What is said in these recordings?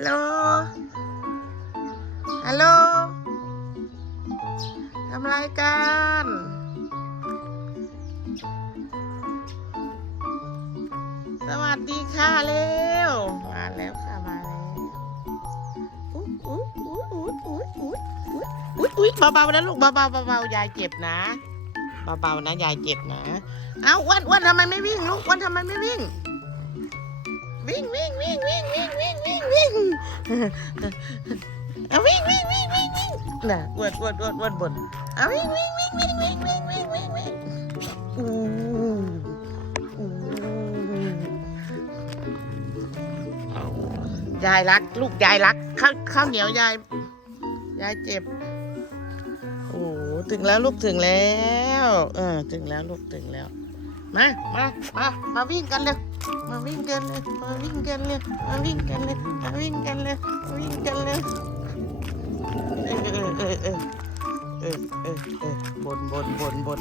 ฮัลโหล ฮัลโหล ทำอะไรกัน สวัสดีค่ะเร็ว มาแล้วค่ะ มาแล้วอุ๊ยอุ๊ยอุ๊ยอุ๊ยอุ๊ยอุ๊ยอุ๊ยอุ๊ยเบาๆนะลูกเบาๆเบาๆยายเจ็บนะเบาๆนะยายเจ็บนะ เอ้าอ้วนอ้วนทำไมไม่วิ่งลูกอ้วนทำไมไม่วิ่ง วิ่งวิ่งวิ่งวิ่งวิ่งวิ่งวิ่งวิ่งเอาวิ่งวิ่งวิ่งวิ่งวิ่งน่ะอ้วนอ้วนอ้วนอ้วนบ่นเอาวิ่งวิ่งวิ่งวิ่งวิ่งวิ่งวิ่งวิ่งวิ่งอู้อู้เอายายรัก ลูกยายรักข้าวข้าวเหนียวยายยายเจ็บโอ้ถึงแล้วลูกถึงแล้ว เออถึงแล้วลูกถึงแล้ว มามามามาวิ่งกันเลย มาวิ่งกันเลยมาวิ่งกันเลยมาวิ่งกันเลยมาวิ่งกันเลยมาวิ่งกันเลยเออเออเออเออเออเออเออบนบนบนบน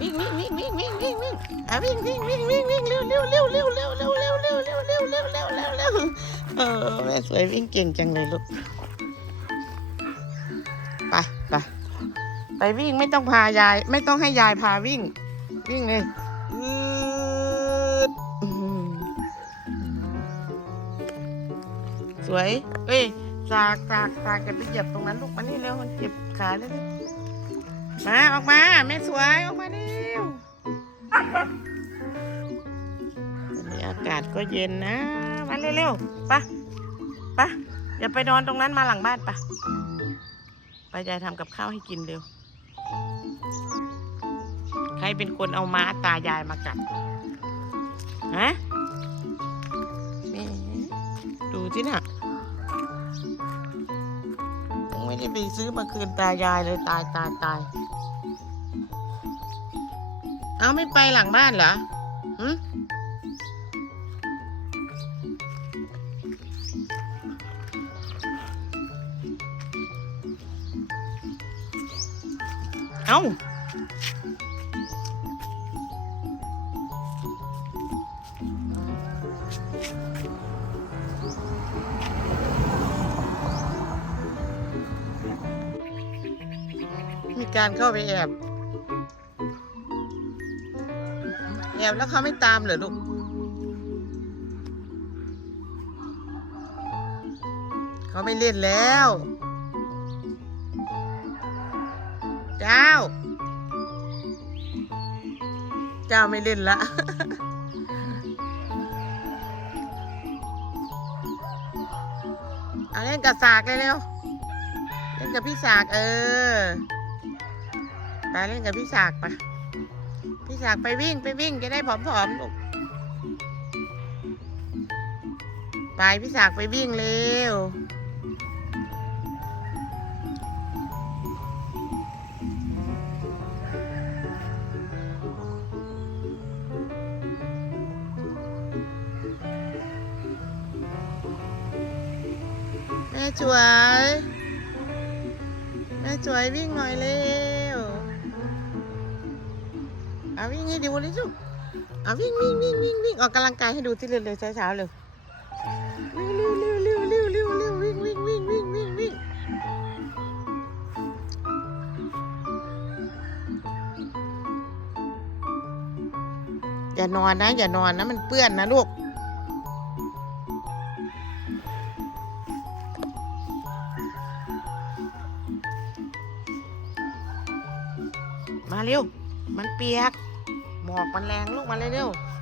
วิ่งวิ่งวิ่งวิ่งวิ่งวิ่งวิ่งอะวิ่งวิ่งวิ่งวิ่งวิ่งเร็วเร็วเร็วเร็วเร็วเร็วเร็วเร็วเร็วเร็วเร็วเร็วเร็วเร็วเร็วเออแม่สวยวิ่งเก่งจังเลยลูกไปไปไปวิ่งไม่ต้องพายาย ไม่ต้องให้ยายพาวิ่ง วิ่งเลยอืดอืมสวย เอ้ยสากสากสากจะไปเหยียบตรงนั้นลูกมานี่เร็วมันเจ็บขาเลยมาออกมาแม่สวยออกมาเร็ววันนี้อากาศก็เย็นนะมาเร็วๆไปไปอย่าไปนอนตรงนั้นมาหลังบ้านไปไปยายทำกับข้าวให้กินเร็วใค รเป็นคนเอาม้าตายายมากัดฮะแหมดูที่น่ะยังไม่ได้ไปซื้อมาคืนตายายเลยตายตายตายเอาไม่ไปหลังบ้านเหรอหืมเอา การเข้าไปแอบ แอบแล้วเขาไม่ตามเหรอลูก เขาไม่เล่นแล้วเจ้า เจ้าไม่เล่นละเอาเล่นกับสากเลยเร็วเล่นกับพี่สากเออ ไปเล่นกับพี่สากไปพี่สากไปวิ่งไปวิ่งจะได้ผอมๆลูกไปพี่สากไปวิ่งเร็วแม่สวย แม่สวยวิ่งหน่อยเร็ว วิ่งให้ดูเลยลูกเอาวิ่งวิ่งวิ่งวิ่งวิ่งออกกำลังกายให้ดูที่เร็วๆเช้าๆเร็วเร็วเร็วเร็วเร็วเร็วเร็ววิ่งวิ่งวิ่งวิ่งวิ่งวิ่งอย่านอนนะ อย่านอนนะมันเปื้อนนะลูกมาเร็ว มันเปียก หมอกมันแรงลูกมาเร็วๆ